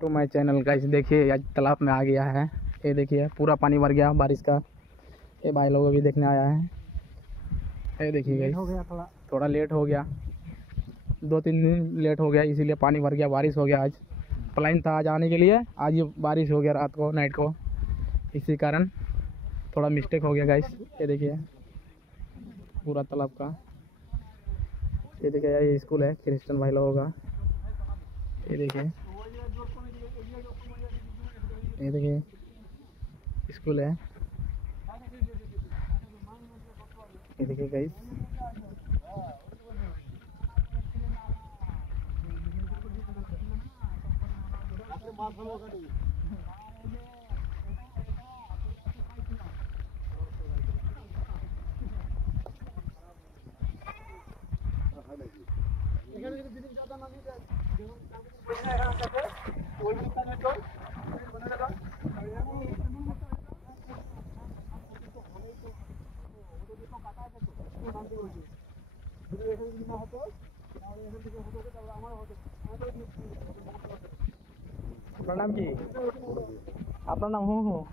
To my channel guys, देखिए आज तालाब में आ गया है। ये देखिए पूरा पानी भर गया बारिश का। ये भाई लोग अभी देखने आया है। ये देखिए गाइस, थोड़ा लेट हो गया, 2-3 दिन लेट हो गया, इसीलिए पानी भर गया, बारिश हो गया। आज प्लान था आज आने के लिए, आज ये बारिश हो गया रात को, नाइट को, इसी कारण थोड़ा मिस्टेक हो गया गाइस। ये देखिए पूरा तालाब का। ये देखिए ये स्कूल है क्रिश्चियन भाई लोगों का। ये देखिए, ये देखिए स्कूल है। ये देखिए गाइस, प्रणाम जी, अपना नाम हो